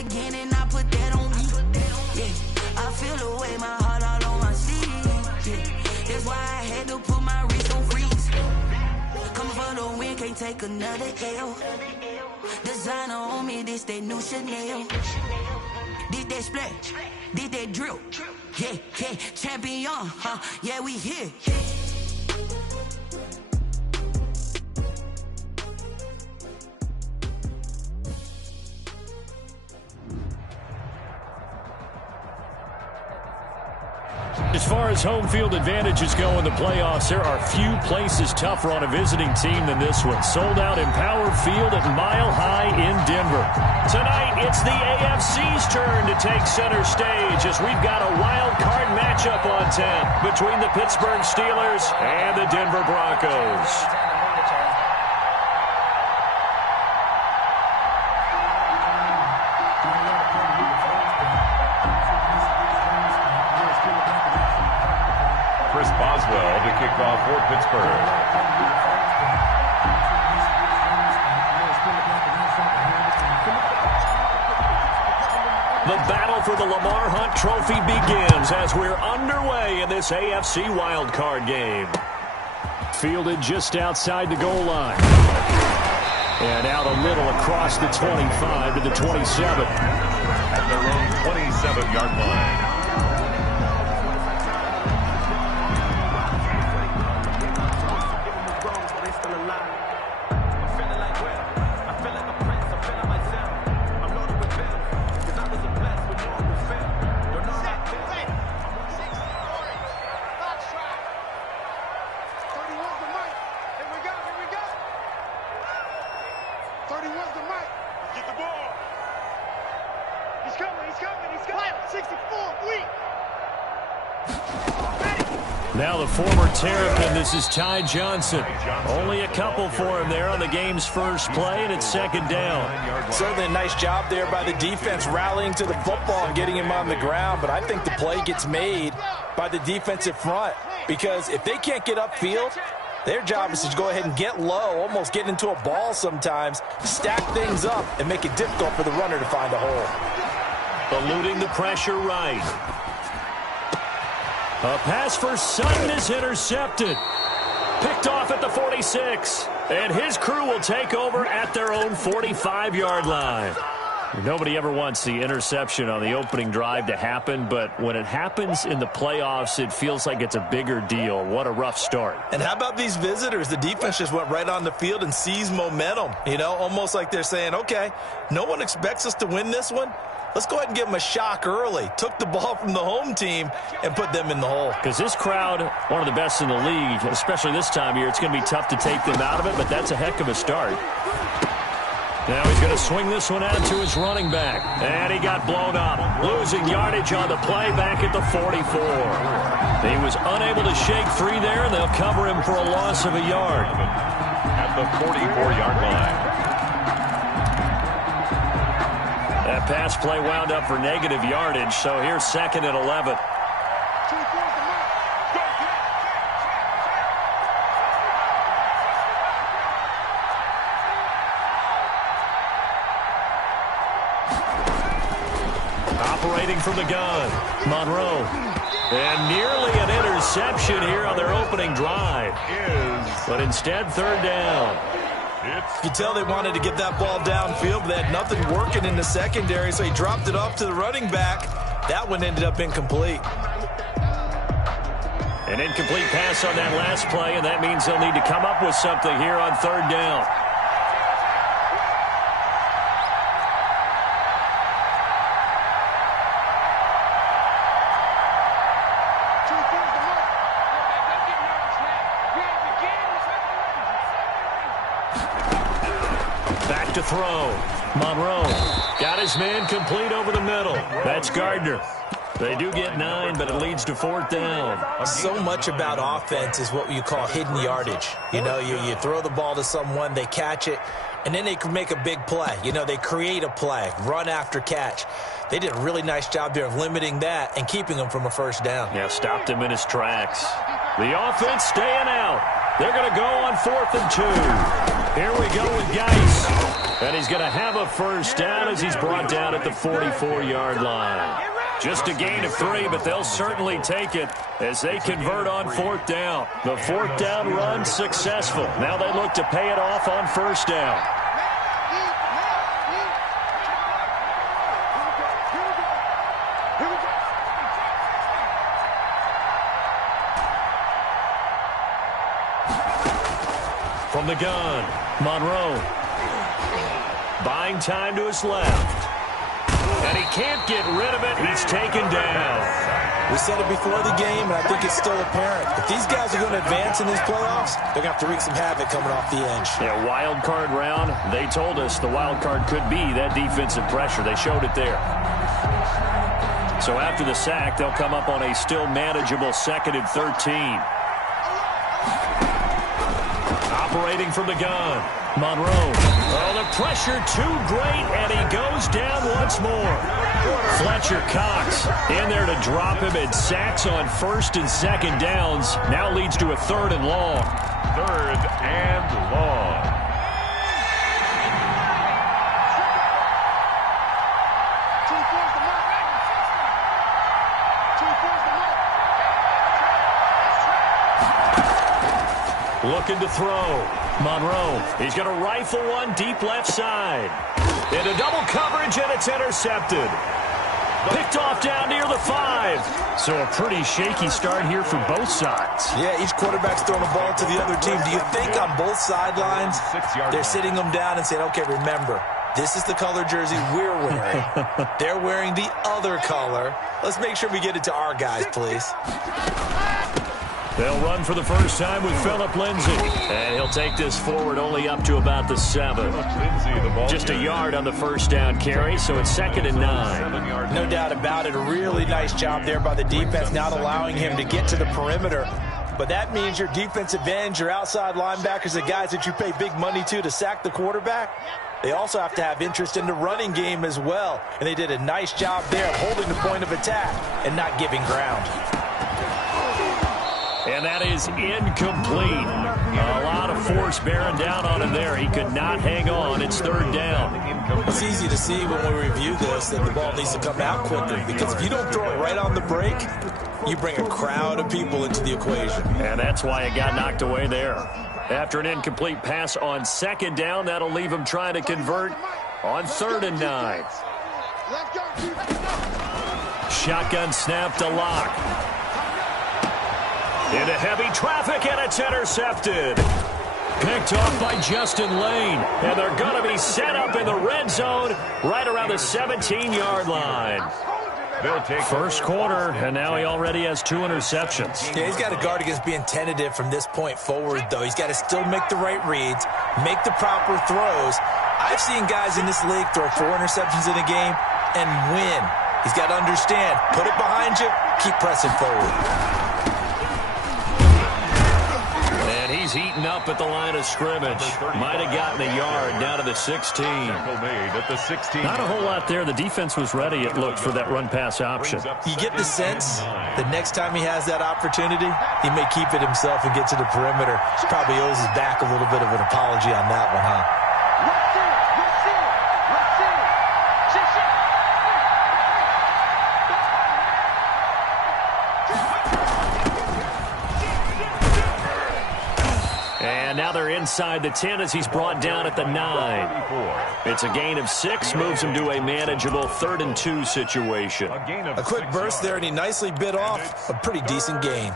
again and I put that on me. Yeah, I feel the way, my heart all on my sleeve. Yeah, that's why I had to put my wrist on freeze. Coming for the win, can't take another L. Designer on me, this that new Chanel. Did that splash, did that drill. Yeah, yeah, champion, yeah, we here. As far as home field advantages go in the playoffs, there are few places tougher on a visiting team than this one. Sold out Empower Field at Mile High in Denver. Tonight, it's the AFC's turn to take center stage as we've got a wild card matchup on tap between the Pittsburgh Steelers and the Denver Broncos. Boswell to kick off for Pittsburgh. The battle for the Lamar Hunt Trophy begins as we're underway in this AFC wildcard game. Fielded just outside the goal line. And out a little across the 25 to the 27. At their own 27-yard line. Now the former Terrapin, this is Ty Johnson. Only a couple for him there on the game's first play, and it's second down. Certainly a nice job there by the defense rallying to the football and getting him on the ground, but I think the play gets made by the defensive front because if they can't get upfield, their job is to go ahead and get low, almost get into a ball sometimes, stack things up, and make it difficult for the runner to find a hole. Eluding the pressure right. A pass for Sutton is intercepted. Picked off at the 46. And his crew will take over at their own 45-yard line. Nobody ever wants the interception on the opening drive to happen, but when it happens in the playoffs, it feels like it's a bigger deal. What a rough start. And how about these visitors? The defense just went right on the field and seized momentum. You know, almost like they're saying, okay, no one expects us to win this one. Let's go ahead and give them a shock early. Took the ball from the home team and put them in the hole. Because this crowd, one of the best in the league, especially this time of year, it's going to be tough to take them out of it, but that's a heck of a start. Now he's going to swing this one out to his running back. And he got blown up. Losing yardage on the play back at the 44. He was unable to shake free there, and they'll cover him for a loss of a yard. At the 44-yard line. That pass play wound up for negative yardage, so here's second and 11. Operating from the gun, Monroe. And nearly an interception here on their opening drive. But instead, third down. You could tell they wanted to get that ball downfield, but they had nothing working in the secondary, so he dropped it off to the running back. That one ended up incomplete. An incomplete pass on that last play, and that means they'll need to come up with something here on third down. Back to throw. Monroe got his man complete over the middle. That's Gardner. They do get 9, but it leads to fourth down. So much about offense is what you call hidden yardage. You know, you throw the ball to someone, they catch it, and then they can make a big play. You know, they create a play, run after catch. They did a really nice job there of limiting that and keeping him from a first down. Yeah, stopped him in his tracks. The offense staying out. They're going to go on 4th and 2. Here we go with Geis. And he's going to have a first down as he's brought down at the 44-yard line. Just a gain of 3, but they'll certainly take it as they convert on 4th down. The 4th down run successful. Now they look to pay it off on 1st down. From the gun, Monroe. Buying time to his left. And he can't get rid of it. He's taken down. We said it before the game, and I think it's still apparent. If these guys are going to advance in these playoffs, they're going to have to wreak some havoc coming off the edge. Yeah, wild card round. They told us the wild card could be that defensive pressure. They showed it there. So after the sack, they'll come up on a still manageable 2nd and 13. Operating from the gun, Monroe. Oh, the pressure too great, and he goes down once more. Fletcher Cox in there to drop him, and sacks on 1st and 2nd downs. Now leads to a 3rd and long. 3rd and long. Looking to throw. Monroe. He's going to rifle one deep left side. Into double coverage, and it's intercepted. Picked off down near the 5. So a pretty shaky start here for both sides. Yeah, each quarterback's throwing the ball to the other team. Do you think on both sidelines they're sitting them down and saying, okay, remember, this is the color jersey we're wearing. They're wearing the other color. Let's make sure we get it to our guys, please. They'll run for the first time with Phillip Lindsay. And he'll take this forward only up to about the 7. Just a yard on the first down carry, so it's 2nd and 9. No doubt about it. A really nice job there by the defense, not allowing him to get to the perimeter. But that means your defensive ends, your outside linebackers, the guys that you pay big money to sack the quarterback, they also have to have interest in the running game as well. And they did a nice job there of holding the point of attack and not giving ground. And that is incomplete. A lot of force bearing down on him there. He could not hang on. It's 3rd down. It's easy to see when we review this that the ball needs to come out quicker, because if you don't throw it right on the break, you bring a crowd of people into the equation. And that's why it got knocked away there. After an incomplete pass on 2nd down, that'll leave him trying to convert on 3rd and 9. Shotgun snap to Locke. Into heavy traffic, and it's intercepted. Picked off by Justin Lane. And they're going to be set up in the red zone right around the 17-yard line. First quarter, and now he already has 2 interceptions. Yeah, he's got to guard against being tentative from this point forward, though. He's got to still make the right reads, make the proper throws. I've seen guys in this league throw 4 interceptions in a game and win. He's got to understand, put it behind you, keep pressing forward. He's eaten up at the line of scrimmage. Might have gotten a yard down to the 16. Not a whole lot there. The defense was ready, it looked, for that run-pass option. You get the sense that next time he has that opportunity, he may keep it himself and get to the perimeter. Probably owes his back a little bit of an apology on that one, huh? And now they're inside the 10 as he's brought down at the 9. It's a gain of 6, moves him to a manageable 3rd and 2 situation. A quick burst there, and he nicely bit off a pretty decent gain.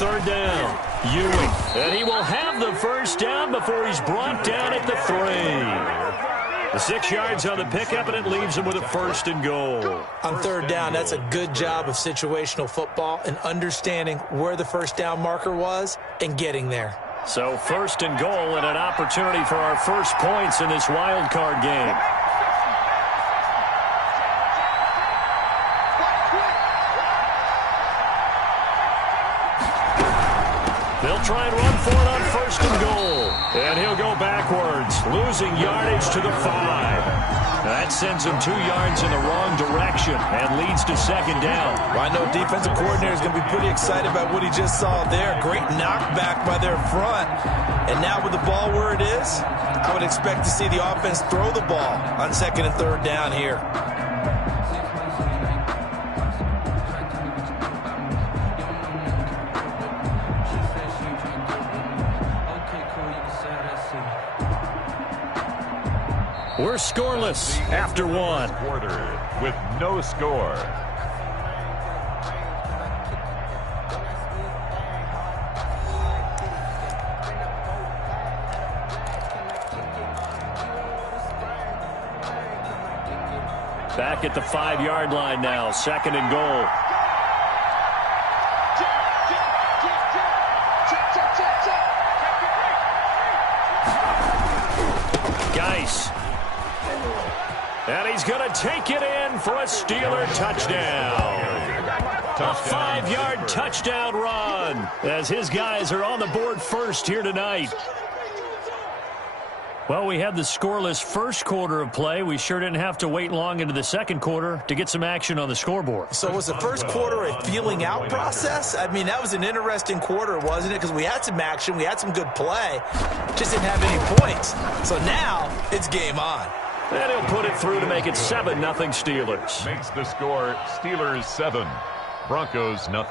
Third down, Ewing, and he will have the first down before he's brought down at the 3. The 6 yards on the pickup, and it leaves him with a 1st and goal. On 3rd down, that's a good job of situational football and understanding where the first down marker was and getting there. So 1st and goal, and an opportunity for our first points in this wild card game. They'll try and run for it on 1st First and goal. And he'll go backwards, losing yardage to the 5. That sends him 2 yards in the wrong direction and leads to second down. Well, I know defensive coordinator is going to be pretty excited about what he just saw there. Great knockback by their front. And now with the ball where it is, I would expect to see the offense throw the ball on second and third down here. We're scoreless after 1. Quarter with no score. Back at the 5-yard line now, second and goal. Geis. And he's going to take it in for a Steeler touchdown. A 5-yard touchdown run as his guys are on the board first here tonight. Well, we had the scoreless first quarter of play. We sure didn't have to wait long into the second quarter to get some action on the scoreboard. So was the first quarter a feeling out process? I mean, that was an interesting quarter, wasn't it? Because we had some action, we had some good play, just didn't have any points. So now it's game on. And he'll put it through to make it 7-0 Steelers. Makes the score Steelers 7, Broncos 0.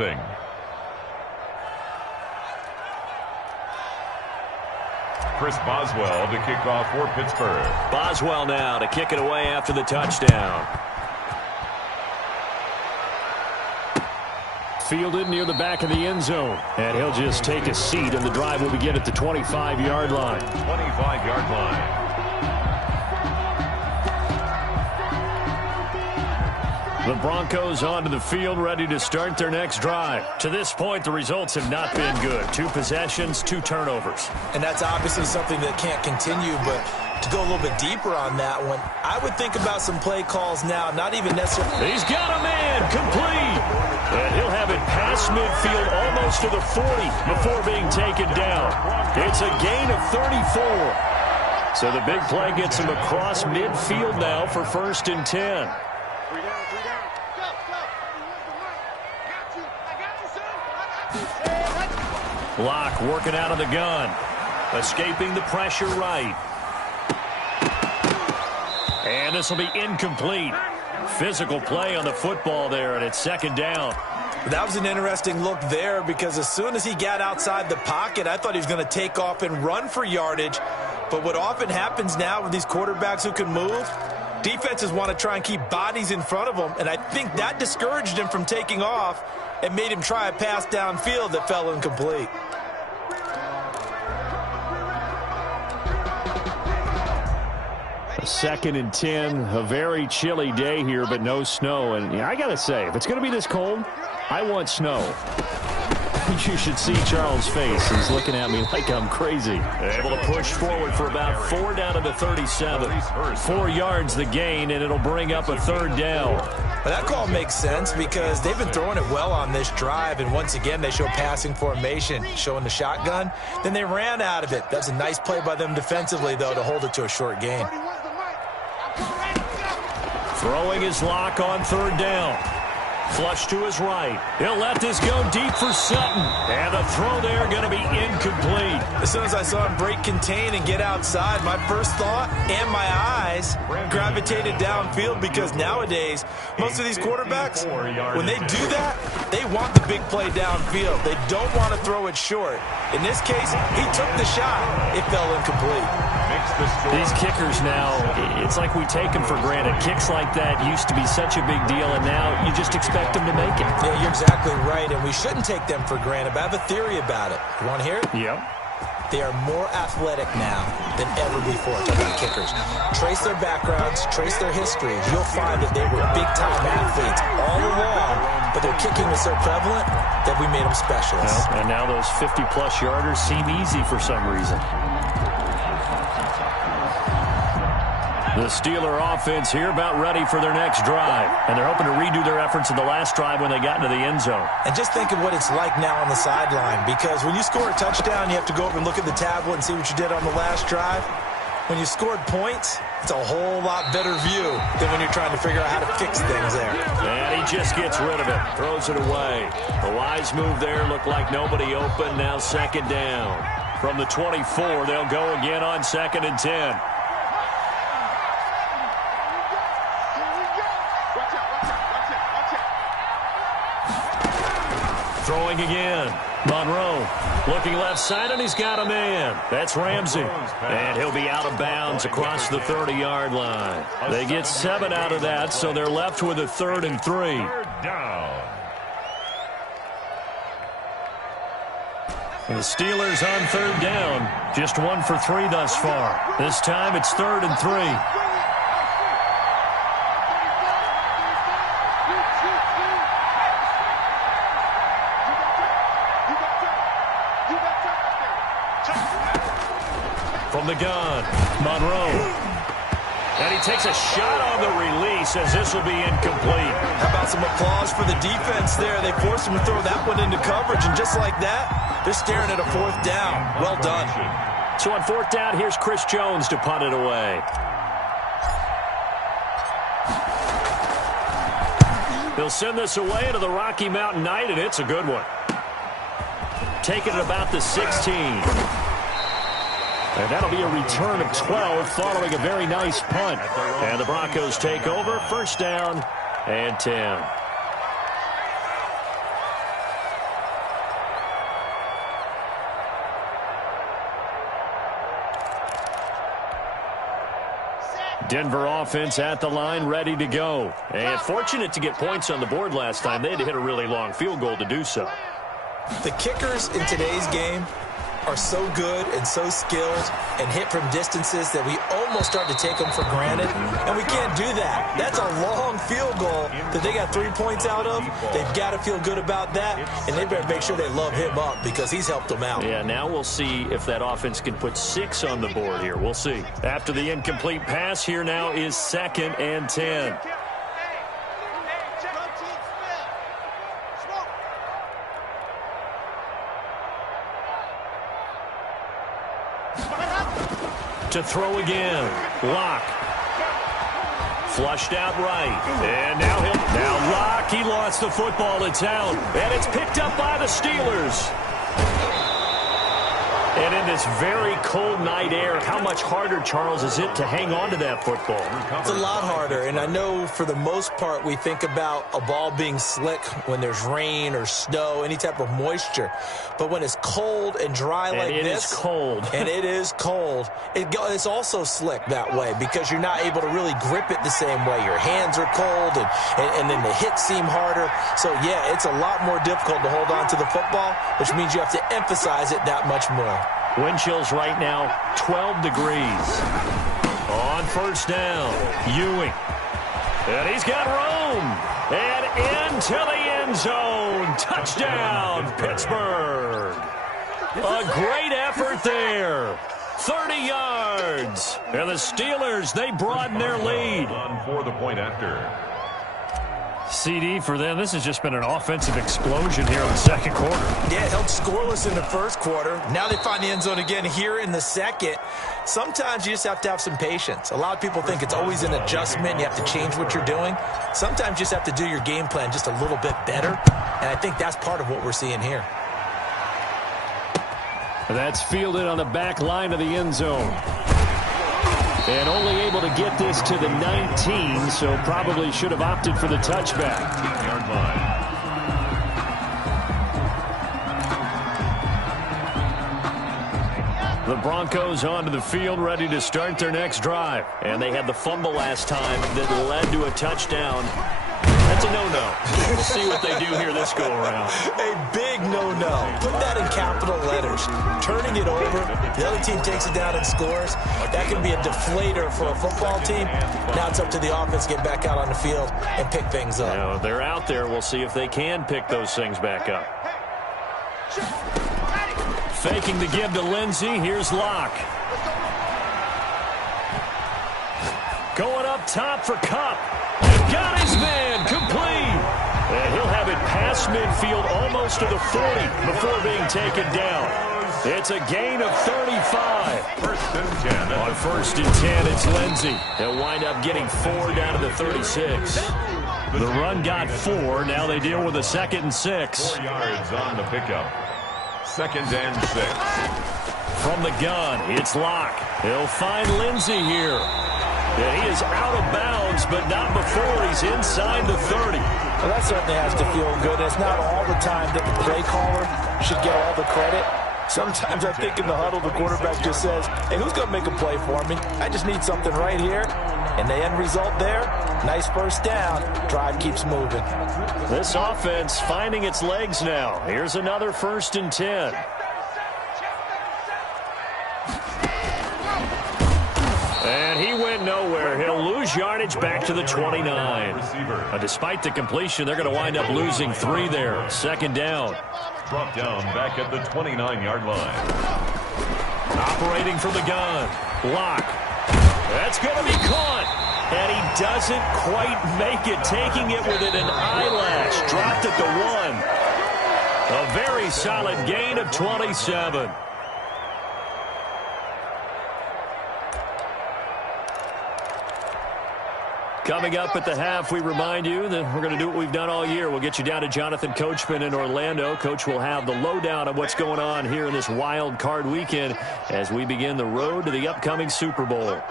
Chris Boswell to kick off for Pittsburgh. Boswell now to kick it away after the touchdown. Fielded near the back of the end zone. And he'll just take a seat, and the drive will begin at the 25-yard line. 25-yard line. The Broncos onto the field, ready to start their next drive. To this point, the results have not been good. 2 possessions, 2 turnovers. And that's obviously something that can't continue, but to go a little bit deeper on that one, I would think about some play calls now, not even necessarily. He's got a man, complete. And he'll have it past midfield almost to the 40 before being taken down. It's a gain of 34. So the big play gets him across midfield now for 1st and 10. Locke working out of the gun. Escaping the pressure right. And this will be incomplete. Physical play on the football there, and it's second down. That was an interesting look there because as soon as he got outside the pocket, I thought he was going to take off and run for yardage. But what often happens now with these quarterbacks who can move, defenses want to try and keep bodies in front of them, and I think that discouraged him from taking off and made him try a pass downfield that fell incomplete. A 2nd and 10, a very chilly day here, but no snow. And yeah, I got to say, if it's going to be this cold, I want snow. You should see Charles' face. He's looking at me like I'm crazy. Able to push forward for about 4 down to the 37. 4 yards the gain, and it'll bring up a 3rd down. Well, that call makes sense because they've been throwing it well on this drive, and once again they show passing formation, showing the shotgun. Then they ran out of it. That's a nice play by them defensively, though, to hold it to a short gain. Throwing his lock on 3rd down. Flush to his right. He'll let this go deep for Sutton. And the throw there going to be incomplete. As soon as I saw him break contain and get outside, my first thought and my eyes gravitated downfield because nowadays, most of these quarterbacks, when they do that, they want the big play downfield. They don't want to throw it short. In this case, he took the shot. It fell incomplete. These kickers now, it's like we take them for granted. Kicks like that used to be such a big deal, and now you just expect them to make it. Yeah, you're exactly right, and we shouldn't take them for granted, but I have a theory about it. You want to hear it? Yep. They are more athletic now than ever before, talking about kickers. Trace their backgrounds, trace their history. You'll find that they were big-time athletes all along, but their kicking was so prevalent that we made them specialists. Well, and now those 50-plus yarders seem easy for some reason. The Steeler offense here about ready for their next drive. And they're hoping to redo their efforts in the last drive when they got into the end zone. And just think of what it's like now on the sideline, because when you score a touchdown, you have to go over and look at the tablet and see what you did on the last drive. When you scored points, it's a whole lot better view than when you're trying to figure out how to fix things there. And he just gets rid of it, throws it away. The wise move there, looked like nobody open, now second down. From the 24, they'll go again on 2nd and 10. Throwing again. Monroe looking left side, and he's got a man. That's Ramsey. And he'll be out of bounds across the 30-yard line. They get 7 out of that, so they're left with a 3rd and 3. The Steelers on 3rd down. Just 1 for 3 thus far. This time it's 3rd and 3. From the gun, Monroe. And he takes a shot on the release as this will be incomplete. How about some applause for the defense there? They forced him to throw that one into coverage, and just like that, they're staring at a 4th down. Well done. So on 4th down, here's Chris Jones to punt it away. They'll send this away into the Rocky Mountain Night, and it's a good one. Taking it about the 16. And that'll be a return of 12 following a very nice punt. And the Broncos take over, 1st down and 10. Denver offense at the line, ready to go. And fortunate to get points on the board last time. They had to hit a really long field goal to do so. The kickers in today's game are so good and so skilled and hit from distances that we almost start to take them for granted, and we can't do that. That's a long field goal that they got 3 points out of. They've got to feel good about that, and they better make sure they love him up because he's helped them out. Yeah, now we'll see if that offense can put 6 on the board here. We'll see. After the incomplete pass, here now is 2nd and 10. To throw again. Locke. Flushed out right. And now Locke, he lost the football. It's out. And it's picked up by the Steelers. And in this very cold night air, how much harder, Charles, is it to hang on to that football? It's a lot harder, and I know for the most part we think about a ball being slick when there's rain or snow, any type of moisture. But when it's cold and dry like this. And it is cold. And it is cold. It's also slick that way because you're not able to really grip it the same way. Your hands are cold, and then the hits seem harder. So, yeah, it's a lot more difficult to hold on to the football, which means you have to emphasize it that much more. Wind chills right now, 12 degrees. On 1st down, Ewing. And he's got room. And into the end zone. Touchdown, Pittsburgh. A great effort there. 30 yards. And the Steelers, they broaden their lead. For the point after. CD for them. This has just been an offensive explosion here in the 2nd quarter. Yeah, it held scoreless in the 1st quarter. Now they find the end zone again here in the 2nd. Sometimes you just have to have some patience. A lot of people think it's always an adjustment. You have to change what you're doing. Sometimes you just have to do your game plan just a little bit better. And I think that's part of what we're seeing here. That's fielded on the back line of the end zone. And only able to get this to the 19, so probably should have opted for the touchback. 8-yard line. The Broncos onto the field, ready to start their next drive. And they had the fumble last time that led to a touchdown. That's a no-no. We'll see what they do here this go-around. A big no-no. Put that in capital letters. Turning it over, the other team takes it down and scores. That can be a deflator for a football team. Now it's up to the offense to get back out on the field and pick things up. Now, they're out there. We'll see if they can pick those things back up. Faking the give to Lindsey. Here's Locke. Going up top for Cup. Got his man, complete. And he'll have it past midfield almost to the 40 before being taken down. It's a gain of 35. First and 10. On first and 10, it's Lindsey. They'll wind up getting 4 down to the 36. The run got 4. Now they deal with a 2nd and 6. 4 yards on the pickup. 2nd and 6. From the gun, it's Locke. He'll find Lindsey here. And he is out of bounds, but not before he's inside the 30. Well, that certainly has to feel good. It's not all the time that the play caller should get all the credit. Sometimes I think in the huddle, the quarterback just says, hey, who's going to make a play for me? I just need something right here. And the end result there, nice first down. Drive keeps moving. This offense finding its legs now. Here's another 1st and 10. And he went nowhere. He'll lose yardage back to the 29. Despite the completion, they're going to wind up losing 3 there. 2nd down. Brought down back at the 29-yard line. Operating from the gun. Locke. That's going to be caught. And he doesn't quite make it. Taking it within an eyelash. Dropped at the 1. A very solid gain of 27. Coming up at the half, we remind you that we're going to do what we've done all year. We'll get you down to Jonathan Coachman in Orlando. Coach will have the lowdown of what's going on here in this wild card weekend as we begin the road to the upcoming Super Bowl. And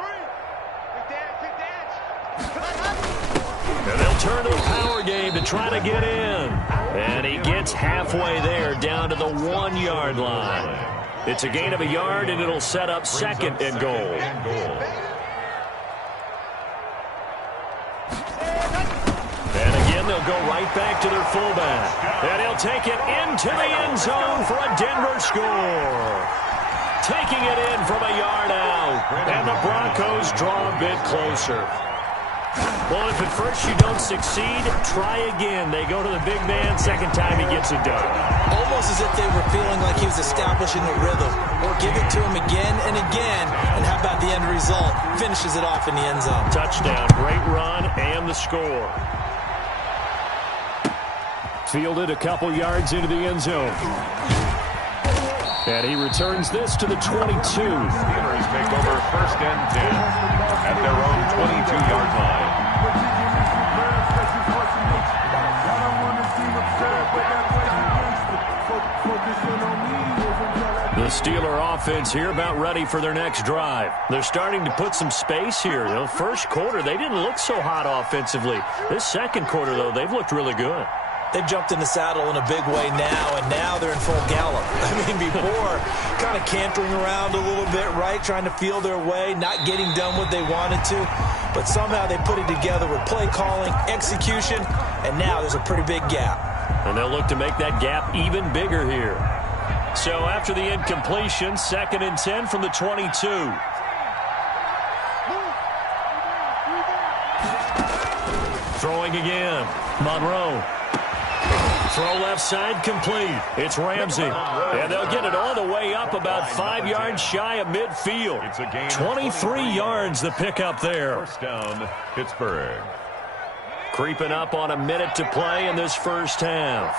they'll turn to the power game to try to get in. And he gets halfway there down to the 1-yard line. It's a gain of a yard, and it'll set up 2nd and goal. They'll go right back to their fullback. And he'll take it into the end zone for a Denver score. Taking it in from a yard out. And the Broncos draw a bit closer. Well, if at first you don't succeed, try again. They go to the big man. 2nd time he gets it done. Almost as if they were feeling like he was establishing a rhythm. Or give it to him again and again. And how about the end result? Finishes it off in the end zone. Touchdown, great run, and the score. Fielded a couple yards into the end zone. And he returns this to the 22. Steelers take over 1st and 10 at their own 22-yard line. The Steeler offense here about ready for their next drive. They're starting to put some space here. You know, first quarter, they didn't look so hot offensively. This 2nd quarter, though, they've looked really good. They've jumped in the saddle in a big way now, and now they're in full gallop. I mean, before, kind of cantering around a little bit, right? Trying to feel their way, not getting done what they wanted to. But somehow they put it together with play calling, execution, and now there's a pretty big gap. And they'll look to make that gap even bigger here. So after the incompletion, 2nd and 10 from the 22. Throwing again. Monroe. Throw left side complete. It's Ramsey. And they'll get it all the way up about 5 yards shy of midfield. 23 yards the pickup there. 1st down, Pittsburgh. Creeping up on a minute to play in this first half.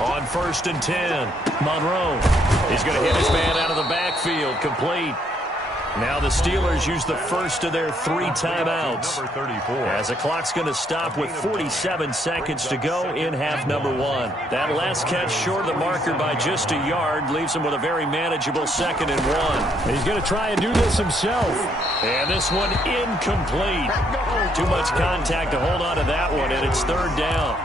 On 1st and 10, Monroe. He's going to hit his man out of the backfield, complete. Now the Steelers use the first of their 3 timeouts. Number 34. As the clock's going to stop with 47 seconds to go in half number 1. That last catch short of the marker by just a yard leaves him with a very manageable 2nd and 1. He's going to try and do this himself. And this one incomplete. Too much contact to hold on to that one, and it's 3rd down.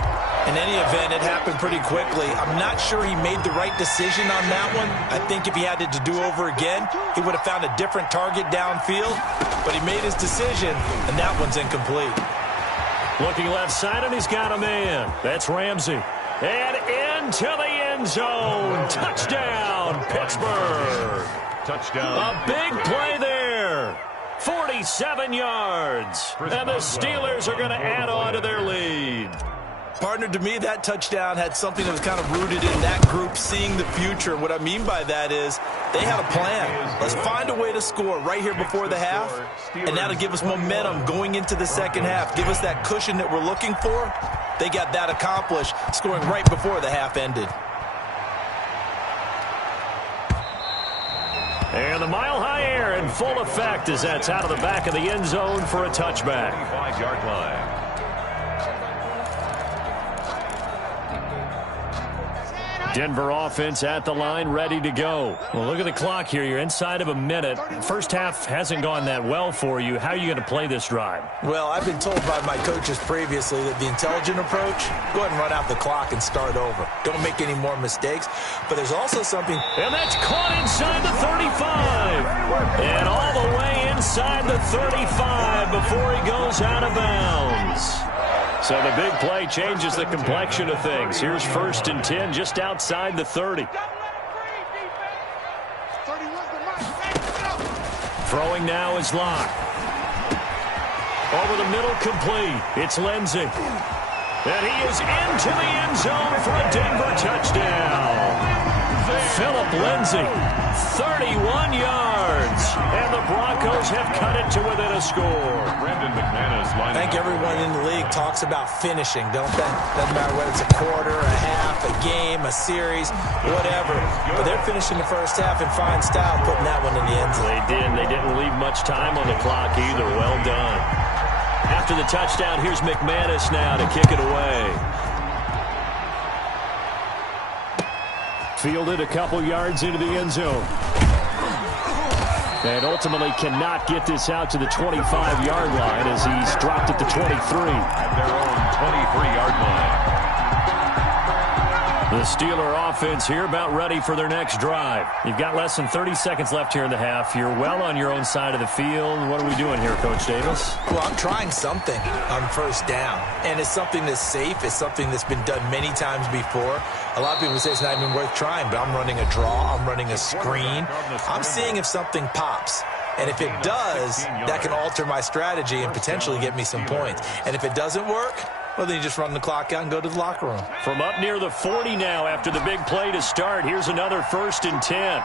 In any event, it happened pretty quickly. I'm not sure he made the right decision on that one. I think if he had it to do over again, he would have found a different target downfield. But he made his decision, and that one's incomplete. Looking left side, and he's got a man. That's Ramsey. And into the end zone. Touchdown, Pittsburgh. Touchdown. A big play there. 47 yards. And the Steelers are going to add on to their lead. Partner, to me, that touchdown had something that was kind of rooted in that group seeing the future. What I mean by that is they had a plan. Let's find a way to score right here before the half, and that'll give us momentum going into the second half. Give us that cushion that we're looking for. They got that accomplished, scoring right before the half ended. And the mile-high air in full effect as that's out of the back of the end zone for a touchback. 5-yard line. Denver offense at the line, ready to go. Well, look at the clock here. You're inside of a minute. First half hasn't gone that well for you. How are you going to play this drive? Well, I've been told by my coaches previously that the intelligent approach, go ahead and run out the clock and start over. Don't make any more mistakes. But there's also something... And that's caught inside the 35. And all the way inside the 35 before he goes out of bounds. So the big play changes the complexion of things. Here's 1st and 10 just outside the 30. Throwing now is Locke. Over the middle, complete. It's Lindsey. And he is into the end zone for a Denver touchdown. Phillip Lindsey, 31 yards. And the Broncos have cut it to within a score. I think everyone in the league talks about finishing, don't they? Doesn't matter whether it's a quarter, a half, a game, a series, whatever. But they're finishing the first half in fine style, putting that one in the end zone. They did. They didn't leave much time on the clock either. Well done. After the touchdown, here's McManus now to kick it away. Fielded a couple yards into the end zone. And ultimately cannot get this out to the 25-yard line as he's dropped at the 23. At their own 23-yard line. The Steeler offense here about ready for their next drive. You've got less than 30 seconds left here in the half. You're well on your own side of the field. What are we doing here, Coach Davis? Well, I'm trying something on first down. And it's something that's safe. It's something that's been done many times before. A lot of people say it's not even worth trying, but I'm running a draw. I'm running a screen. I'm seeing if something pops. And if it does, that can alter my strategy and potentially get me some points. And if it doesn't work, well, then you just run the clock out and go to the locker room. From up near the 40 now after the big play to start, here's another 1st and 10.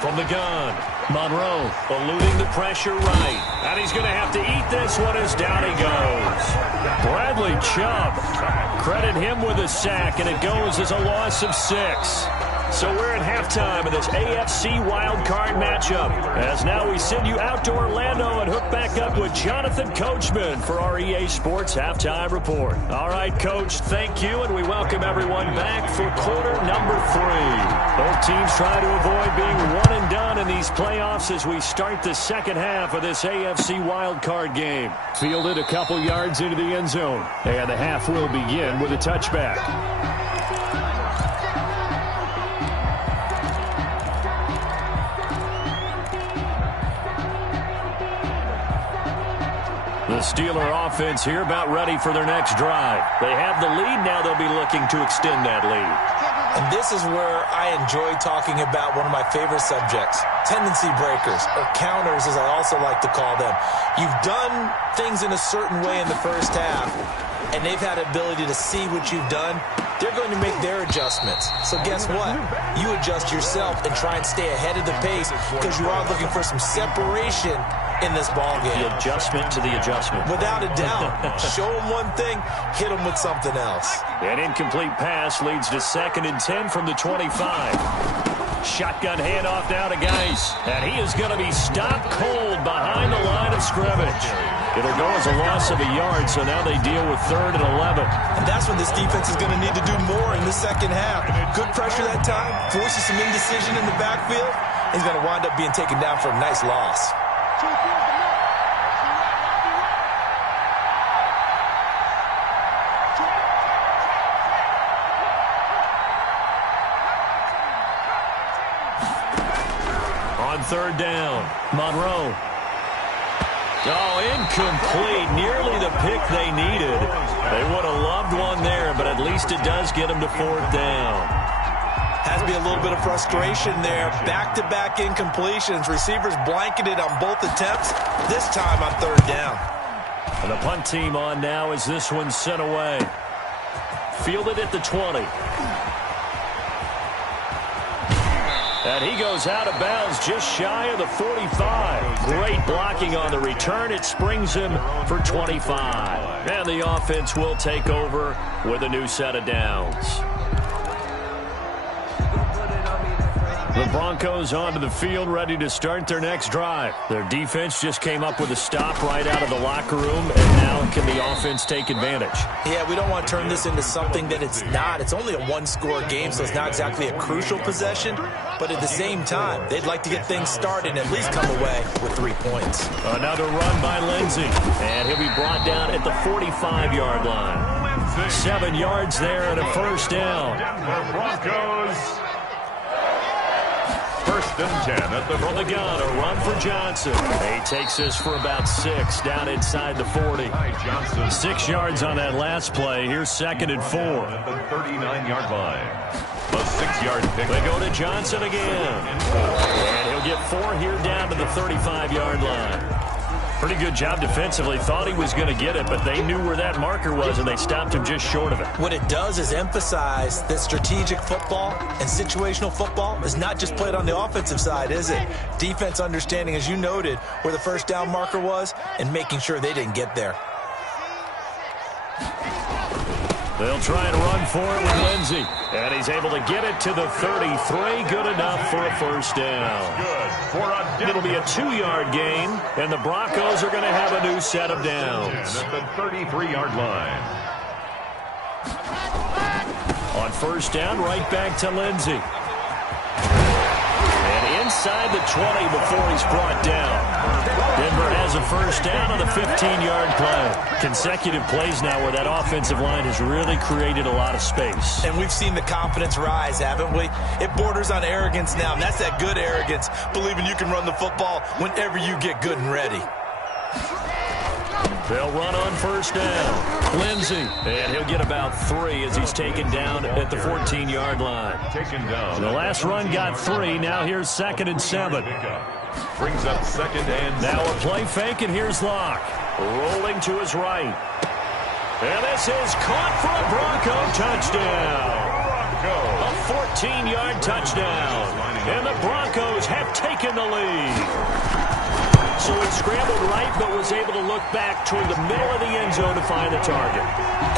From the gun, Monroe eluding the pressure right. And he's going to have to eat this one as down he goes. Bradley Chubb, credit him with a sack, and it goes as a loss of 6. So we're at halftime of this AFC wildcard matchup. As now we send you out to Orlando and hook back up with Jonathan Coachman for our EA Sports Halftime Report. All right, Coach, thank you, and we welcome everyone back for quarter number 3. Both teams try to avoid being one and done in these playoffs as we start the second half of this AFC wildcard game. Fielded a couple yards into the end zone, and the half will begin with a touchback. The Steeler offense here about ready for their next drive. They have the lead. Now they'll be looking to extend that lead. And this is where I enjoy talking about one of my favorite subjects, tendency breakers, or counters as I also like to call them. You've done things in a certain way in the first half, and they've had ability to see what you've done. They're going to make their adjustments. So guess what? You adjust yourself and try and stay ahead of the pace because you are looking for some separation in this ball game. The adjustment to the adjustment. Without a doubt. Show them one thing, hit them with something else. An incomplete pass leads to 2nd and 10 from the 25. Shotgun handoff now to Geis. And he is going to be stopped cold behind the line of scrimmage. It'll go as a loss of a yard, so now they deal with 3rd and 11. And that's when this defense is going to need to do more in the second half. Good pressure that time, forces some indecision in the backfield. He's going to wind up being taken down for a nice loss. On 3rd down, Monroe. Oh, incomplete. Nearly the pick they needed. They would have loved one there, but at least it does get them to 4th down. Has to be a little bit of frustration there. Back-to-back incompletions. Receivers blanketed on both attempts, this time on 3rd down. And the punt team on now as this one's sent away. Fielded at the 20. And he goes out of bounds just shy of the 45. Great blocking on the return. It springs him for 25. And the offense will take over with a new set of downs. The Broncos onto the field, ready to start their next drive. Their defense just came up with a stop right out of the locker room, and now can the offense take advantage? Yeah, we don't want to turn this into something that it's not. It's only a one-score game, so it's not exactly a crucial possession. But at the same time, they'd like to get things started and at least come away with 3 points. Another run by Lindsey, and he'll be brought down at the 45-yard line. 7 yards there and a 1st down. Denver Broncos. 1st and 10 at the from the gun. A run for Johnson. He takes this for about 6 down inside the 40. 6 yards on that last play. Here's 2nd and 4. At the 39-yard line. A 6-yard pick. They go to Johnson again. And he'll get 4 here down to the 35-yard line. Pretty good job defensively. Thought he was going to get it, but they knew where that marker was, and they stopped him just short of it. What it does is emphasize that strategic football and situational football is not just played on the offensive side, is it? Defense understanding, as you noted, where the 1st down marker was and making sure they didn't get there. They'll try and run for it with Lindsey. And he's able to get it to the 33. Good enough for a 1st down. It'll be a 2-yard gain, and the Broncos are going to have a new set of downs. At the 33-yard line. On 1st down, right back to Lindsey. And inside the 20 before he's brought down. Denver has a 1st down on the 15-yard play. Consecutive plays now where that offensive line has really created a lot of space. And we've seen the confidence rise, haven't we? It borders on arrogance now, and that's that good arrogance, believing you can run the football whenever you get good and ready. They'll run on 1st down. Lindsey, and he'll get about 3 as he's taken down at the 14-yard line. Taken down. The last run got 3. Now here's 2nd and 7. Brings up 2nd and 7. Now a play fake, and here's Locke. Rolling to his right. And this is caught for a Bronco touchdown. A 14-yard touchdown. And the Broncos have taken the lead. So it scrambled right, but was able to look back toward the middle of the end zone to find the target.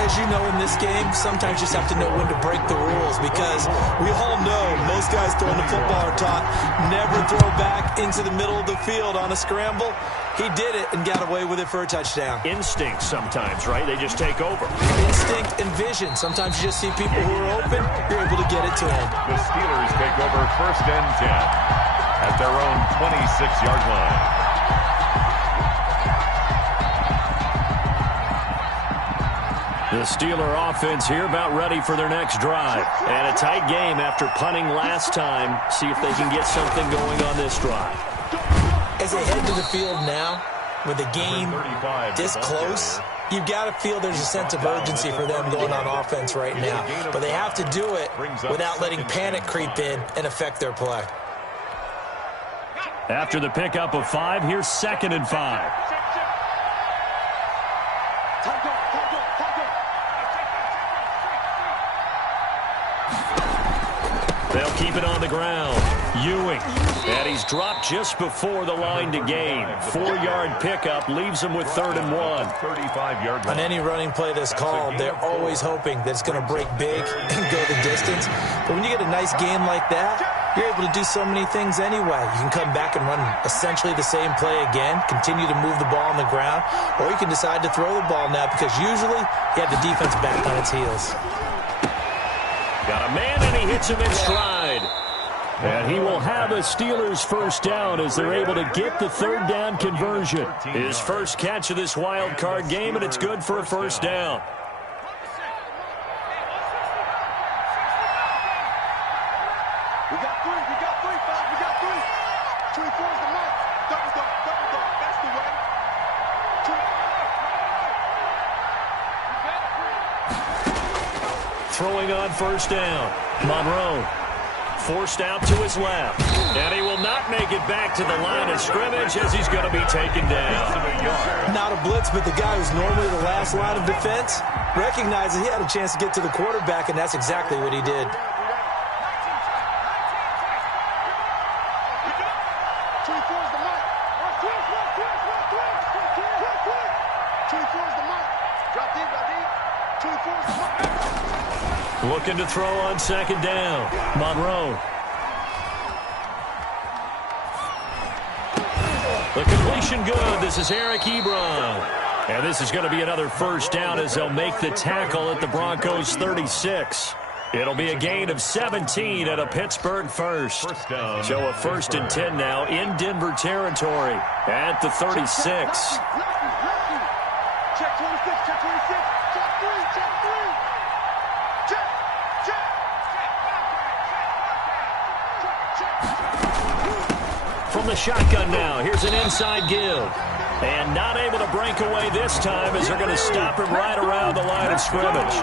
As you know, in this game, sometimes you just have to know when to break the rules, because we all know most guys throwing the football are taught never throw back into the middle of the field on a scramble. He did it and got away with it for a touchdown. Instinct sometimes, right? They just take over. Instinct and vision. Sometimes you just see people who are open, you're able to get it to them. The Steelers take over 1st and 10 at their own 26-yard line. The Steeler offense here about ready for their next drive. And a tight game after punting last time. See if they can get something going on this drive. As they head to the field now, with the game this close, you've got to feel there's a sense of urgency for them going on offense right now. But they have to do it without letting panic creep in and affect their play. After the pickup of 5, here's 2nd and 5. They'll keep it on the ground. Ewing. And he's dropped just before the line to gain. 4-yard pickup leaves him with 3rd and 1. 35-yard line. On any running play that's called, they're always hoping that it's going to break big and go the distance. But when you get a nice game like that, you're able to do so many things anyway. You can come back and run essentially the same play again, continue to move the ball on the ground, or you can decide to throw the ball now because usually you have the defense back on its heels. Got a man, and he hits him in stride. And he will have a Steelers 1st down as they're able to get the 3rd down conversion. His first catch of this wild card game, and it's good for a 1st down. We got 3, Bob, we got 3. 3-4's the mark. Double dog, that's the way. throwing on first down. Monroe forced out to his left. And he will not make it back to the line of scrimmage as he's going to be taken down. Not a blitz, but the guy who's normally the last line of defense recognized that he had a chance to get to the quarterback, and that's exactly what he did. Looking to throw on second down. Monroe. The completion good. This is Eric Ebron. And this is going to be another first down as they'll make the tackle at the Broncos 36. It'll be a gain of 17 at a Pittsburgh first. So a 1st and 10 now in Denver territory at the 36. Check 26, check 26, check 3, check 3. From the shotgun now, here's an inside give. And not able to break away this time as they're going to stop him right around the line of scrimmage.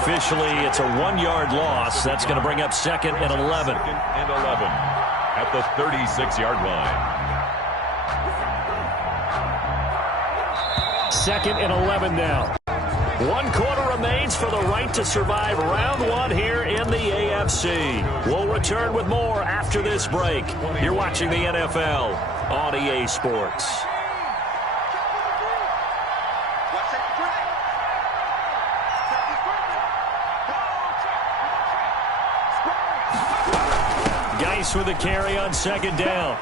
Officially, it's a 1-yard loss. That's going to bring up 2nd and 11. 2nd and 11 at the 36-yard line. 2nd and 11 now. 1 quarter remains for the right to survive round 1 here in the AFC. We'll return with more after this break. You're watching the NFL on EA Sports. Geis with a carry on second down.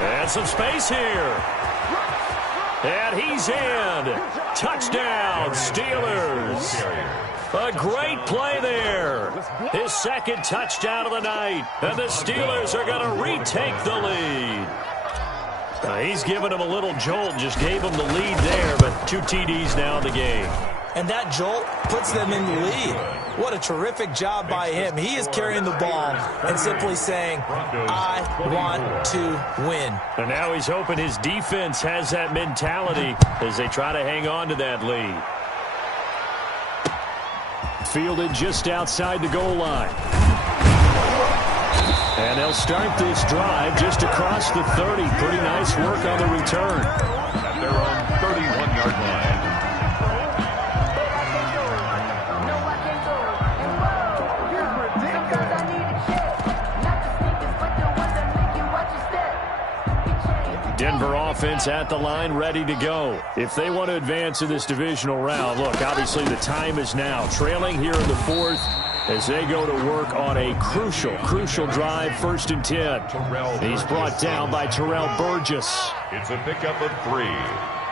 And some space here. And he's in. Touchdown, Steelers. A great play there. His 2nd touchdown of the night. And the Steelers are going to retake the lead. He's giving him a little jolt. Just gave him the lead there, but 2 TDs now in the game. And that jolt puts them in the lead. What a terrific job by him. He is carrying the ball and simply saying, I want to win. And now he's hoping his defense has that mentality as they try to hang on to that lead. Fielded just outside the goal line. And they'll start this drive just across the 30. Pretty nice work on the return. At their own 31-yard line. Denver offense at the line, ready to go. If they want to advance in this divisional round, look, obviously the time is now. Trailing here in the 4th as they go to work on a crucial drive, 1st and 10. He's brought down by Terrell Burgess. It's a pickup of 3.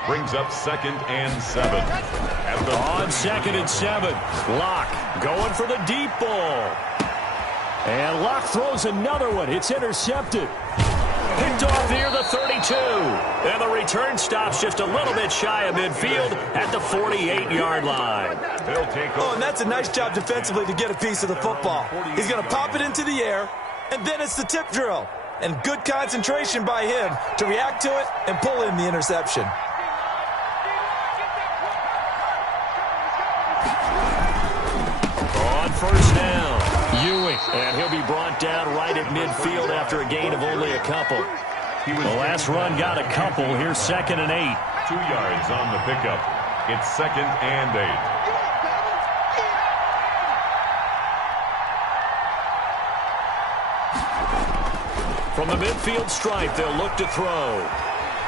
Brings up 2nd and 7. On 2nd and 7, Locke going for the deep ball. And Locke throws another one. It's intercepted. Picked off near the 32. And the return stops just a little bit shy of midfield at the 48-yard line. And that's a nice job defensively to get a piece of the football. He's going to pop it into the air, and then it's the tip drill. And good concentration by him to react to it and pull in the interception. On first down, Ewing. And he'll be brought down right at midfield after a gain of only a couple. The last run got a couple. Here's 2nd and 8. 2 yards on the pickup. It's 2nd and 8. From the midfield stripe, they'll look to throw.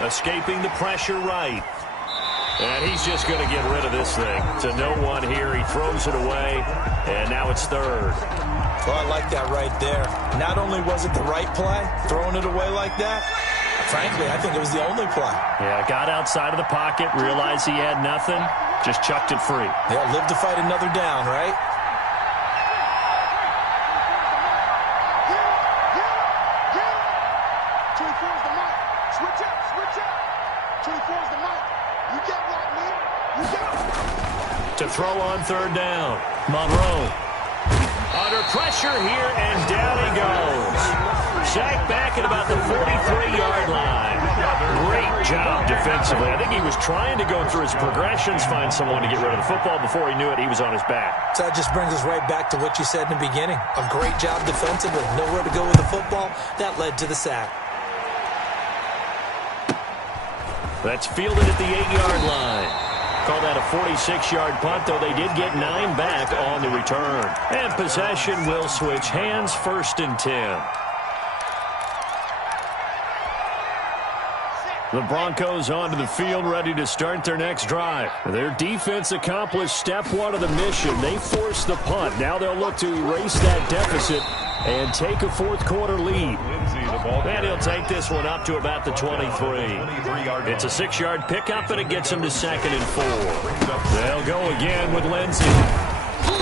Escaping the pressure right. And he's just going to get rid of this thing. To no one here. He throws it away. And now it's 3rd. Well, I like that right there. Not only was it the right play, throwing it away like that, frankly, I think it was the only play. Yeah, got outside of the pocket, realized he had nothing, just chucked it free. Yeah, live to fight another down, right? To throw on 3rd down. Monroe. Under pressure here, and down he goes. Sacked back at about the 43-yard line. Great job defensively. I think he was trying to go through his progressions, find someone to get rid of the football. Before he knew it, he was on his back. So that just brings us right back to what you said in the beginning. A great job defensively. Nowhere to go with the football. That led to the sack. That's fielded at the 8-yard line. Call that a 46-yard punt, though they did get 9 back on the return. And possession will switch hands, 1st and 10. The Broncos onto the field, ready to start their next drive. Their defense accomplished step 1 of the mission. They forced the punt. Now they'll look to erase that deficit and take a 4th-quarter lead. And he'll take this one up to about the 23. It's a 6-yard pickup, and it gets him to 2nd and 4. They'll go again with Lindsey.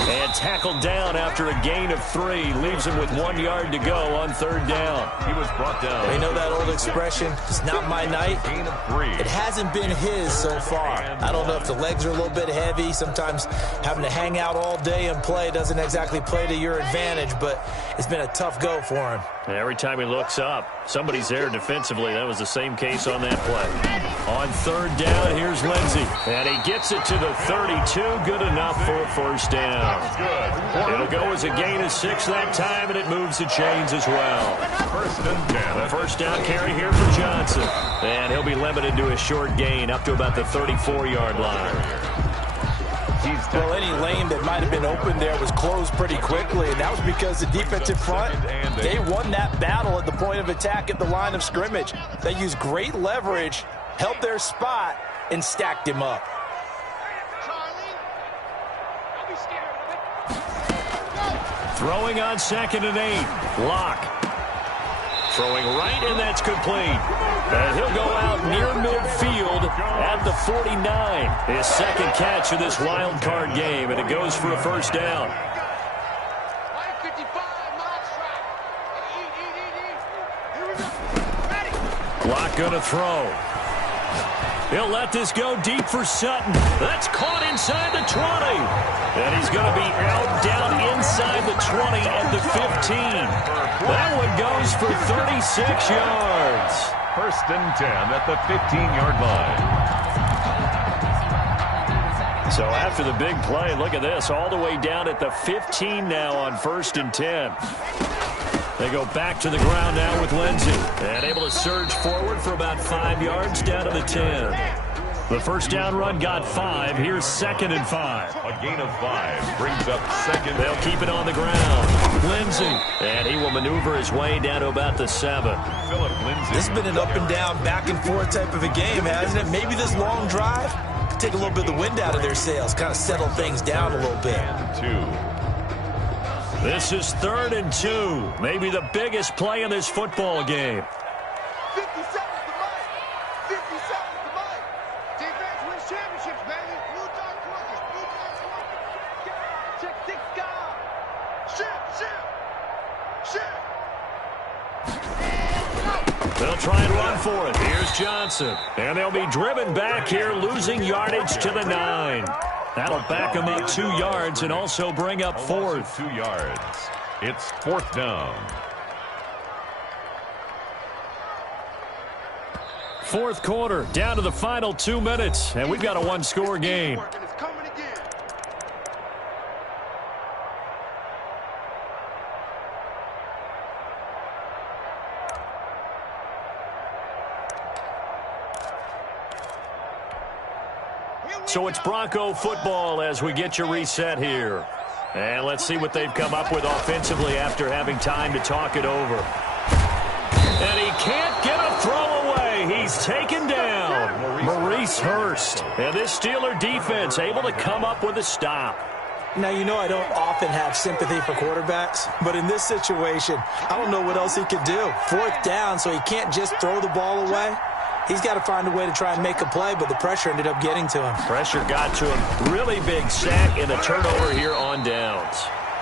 And tackled down after a gain of 3. Leaves him with 1 yard to go on 3rd down. He was brought down. You know that old expression, it's not my night? Gain of 3. It hasn't been his so far. I don't know if the legs are a little bit heavy. Sometimes having to hang out all day and play doesn't exactly play to your advantage, but it's been a tough go for him. And every time he looks up, somebody's there defensively. That was the same case on that play. On 3rd down, here's Lindsey. And he gets it to the 32. Good enough for a 1st down. It'll go as a gain of 6 that time, and it moves the chains as well. 1st and 10. The 1st down carry here for Johnson. And he'll be limited to a short gain up to about the 34-yard line. Well, any lane that might have been open there was closed pretty quickly, and that was because the defensive front, they won that battle at the point of attack at the line of scrimmage. They used great leverage, held their spot, and stacked him up. Throwing on 2nd and 8. Lock. Throwing right, and that's complete. And he'll go out near midfield at the 49. His 2nd catch of this wild card game, and it goes for a 1st down. Lock going to throw. He'll let this go deep for Sutton. That's caught inside the 20. And he's going to be out down inside the 20 at the 15. That one goes for 36 yards. 1st and 10 at the 15-yard line. So after the big play, look at this, all the way down at the 15 now on 1st and 10. They go back to the ground now with Lindsey. And able to surge forward for about 5 yards down to the 10. The 1st down run got 5. Here's 2nd and 5. A gain of 5 brings up 2nd. They'll keep it on the ground. Lindsey. And he will maneuver his way down to about the 7. Philip Lindsey. This has been an up and down, back and forth type of a game, hasn't it? Maybe this long drive could take a little bit of the wind out of their sails, kind of settle things down a little bit. And 2. This is 3rd and 2. Maybe the biggest play in this football game. 50 seconds to Mike. 50 seconds to Mike. Defense wins championships, baby. Blue dark workers. Blue dark workers. Check six guys. Shit. They'll try and run for it. Here's Johnson. And they'll be driven back here, losing yardage to the 9. That'll back them up 2 yards and also bring up 4th. 2 yards. It's 4th down. 4th quarter, down to the final 2 minutes, and we've got a 1-score game. So it's Bronco football as we get you reset here. And let's see what they've come up with offensively after having time to talk it over. And he can't get a throw away. He's taken down. Maurice Hurst. And this Steeler defense able to come up with a stop. Now, you know I don't often have sympathy for quarterbacks, but in this situation, I don't know what else he could do. 4th down, so he can't just throw the ball away. He's got to find a way to try and make a play, but the pressure ended up getting to him. Pressure got to him. Really big sack and a turnover here on downs.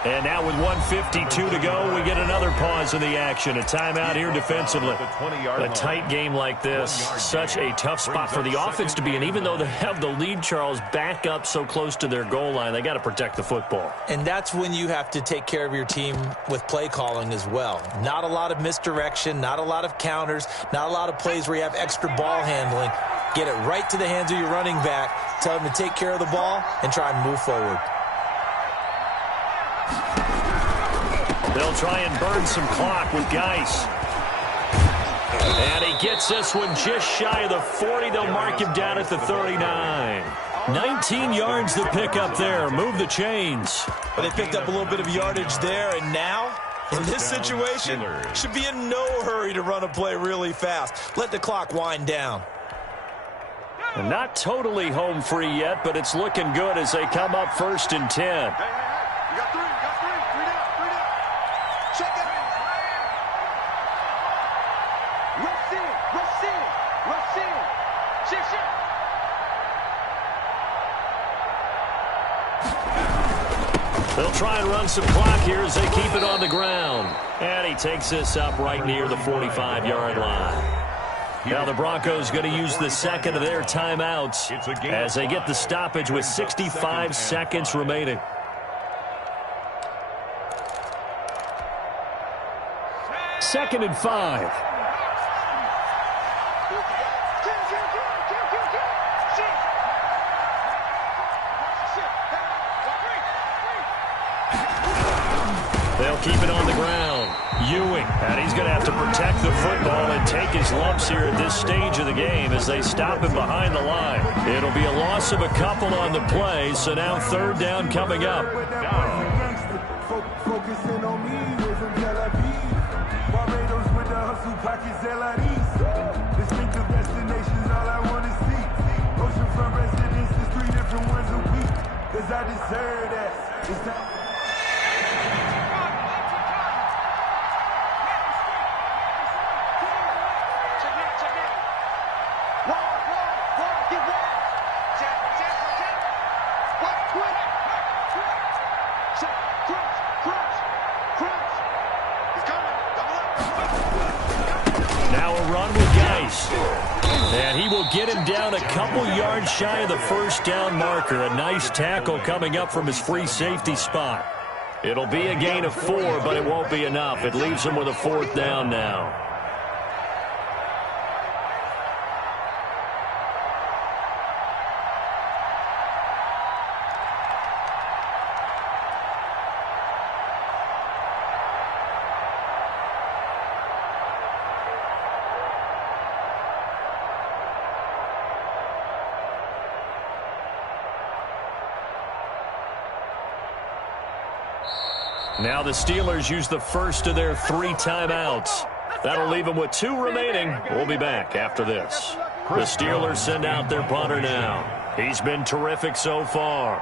And now with 1:52 to go, we get another pause in the action. A timeout here defensively. A tight game like this, such a tough spot for the offense to be in. Even though they have the lead, Charles, back up so close to their goal line, they got to protect the football. And that's when you have to take care of your team with play calling as well. Not a lot of misdirection, not a lot of counters, not a lot of plays where you have extra ball handling. Get it right to the hands of your running back, tell him to take care of the ball, and try and move forward. They'll try and burn some clock with Geis. And he gets this one just shy of the 40. They'll mark him down at the 39. 19 yards to pick up there. Move the chains. But they picked up a little bit of yardage there, and now, in this situation, should be in no hurry to run a play really fast. Let the clock wind down. And not totally home free yet, but it's looking good as they come up 1st and 10. You got three down. Check it. Rush in. Shift. They'll try and run some clock here as they keep it on the ground. And he takes this up right near the 45-yard line. Now the Broncos going to use the second of their timeouts as they get the stoppage with 65 seconds remaining. Second and 5. They'll keep it on the ground. Ewing, and he's going to have to protect the football and take his lumps here at this stage of the game as they stop him behind the line. It'll be a loss of a couple on the play, so now 3rd down coming up. Focusing on me, we're from Tel Aviv. Barbados with the hustle pockets, distinctive destinations, all I want to see. Oceanfront residences, 3 different ones a week. Cause I deserve that. It's time. Now a run with Geis. And he will get him down a couple yards shy of the 1st down marker. A nice tackle coming up from his free safety spot. It'll be a gain of 4, but it won't be enough. It leaves him with a 4th down now. Now the Steelers use the first of their 3 timeouts. That'll leave them with 2 remaining. We'll be back after this. The Steelers send out their punter now. He's been terrific so far.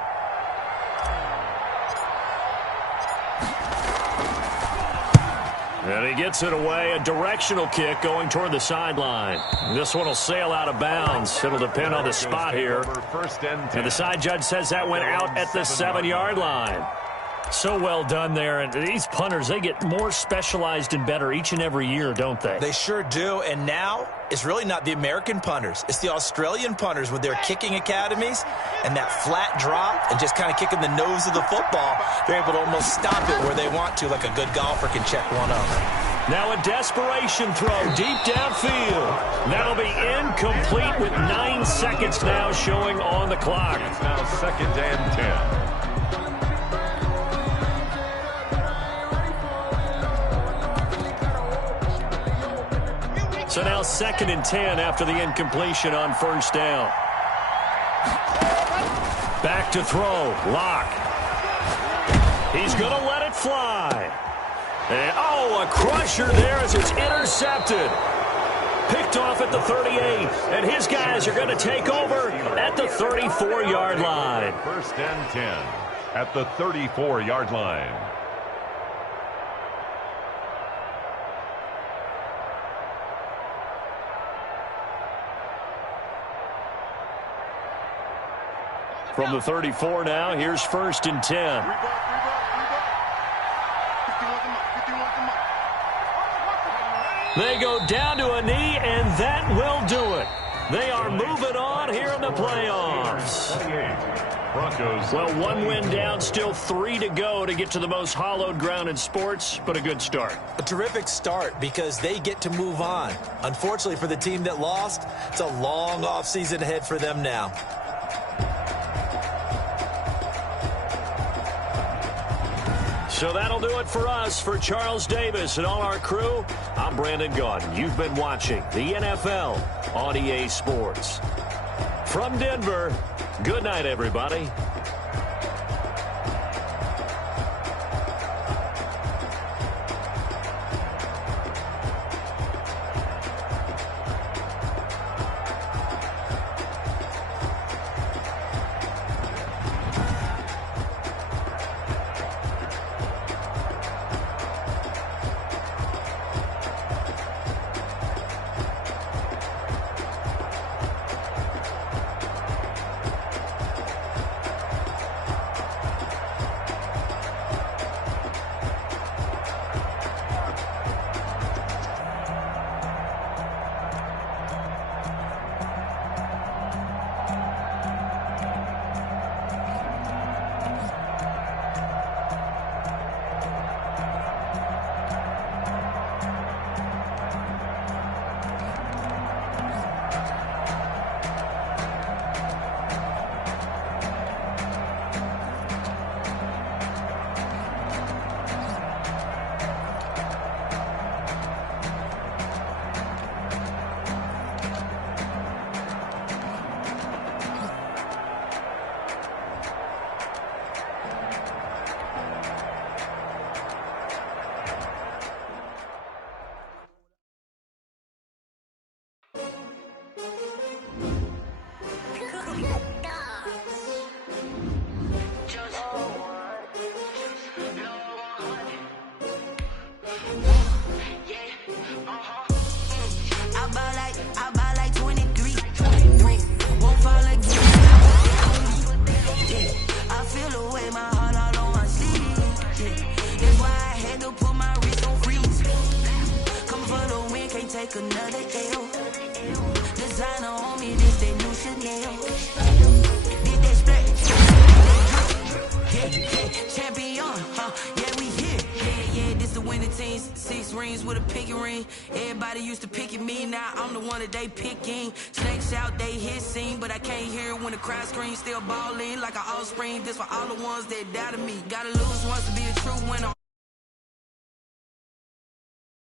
And he gets it away. A directional kick going toward the sideline. This one will sail out of bounds. It'll depend on the spot here. And the side judge says that went out at the 7-yard line. So well done there. And these punters, they get more specialized and better each and every year, don't they? They sure do. And now it's really not the American punters. It's the Australian punters with their kicking academies and that flat drop and just kind of kicking the nose of the football. They're able to almost stop it where they want to, like a good golfer can check one up. Now a desperation throw deep downfield. That'll be incomplete with 9 seconds now showing on the clock. It's now 2nd and 10. So now 2nd and 10 after the incompletion on 1st down. Back to throw. Lock. He's going to let it fly. And, a crusher there as it's intercepted. Picked off at the 38. And his guys are going to take over at the 34-yard line. 1st and 10 at the 34-yard line. From the 34 now, here's 1st and 10. They go down to a knee, and that will do it. They are moving on here in the playoffs. Well, one win down, still 3 to go to get to the most hallowed ground in sports, but a good start. A terrific start because they get to move on. Unfortunately for the team that lost, it's a long offseason ahead for them now. So that'll do it for us. For Charles Davis and all our crew, I'm Brandon Gaudin. You've been watching the NFL on EA Sports. From Denver, good night, everybody. Take another L. Designer on me, this they new Chanel. Did they stretch? Yeah, champion, yeah, we here. Yeah, this the winning team. 6 rings with a pinky ring. Everybody used to picking me, now I'm the one that they picking. Snakes out, they hissing, but I can't hear when the crowd screams. Still balling like an offspring. This for all the ones that doubted me. Gotta lose once to be a true winner.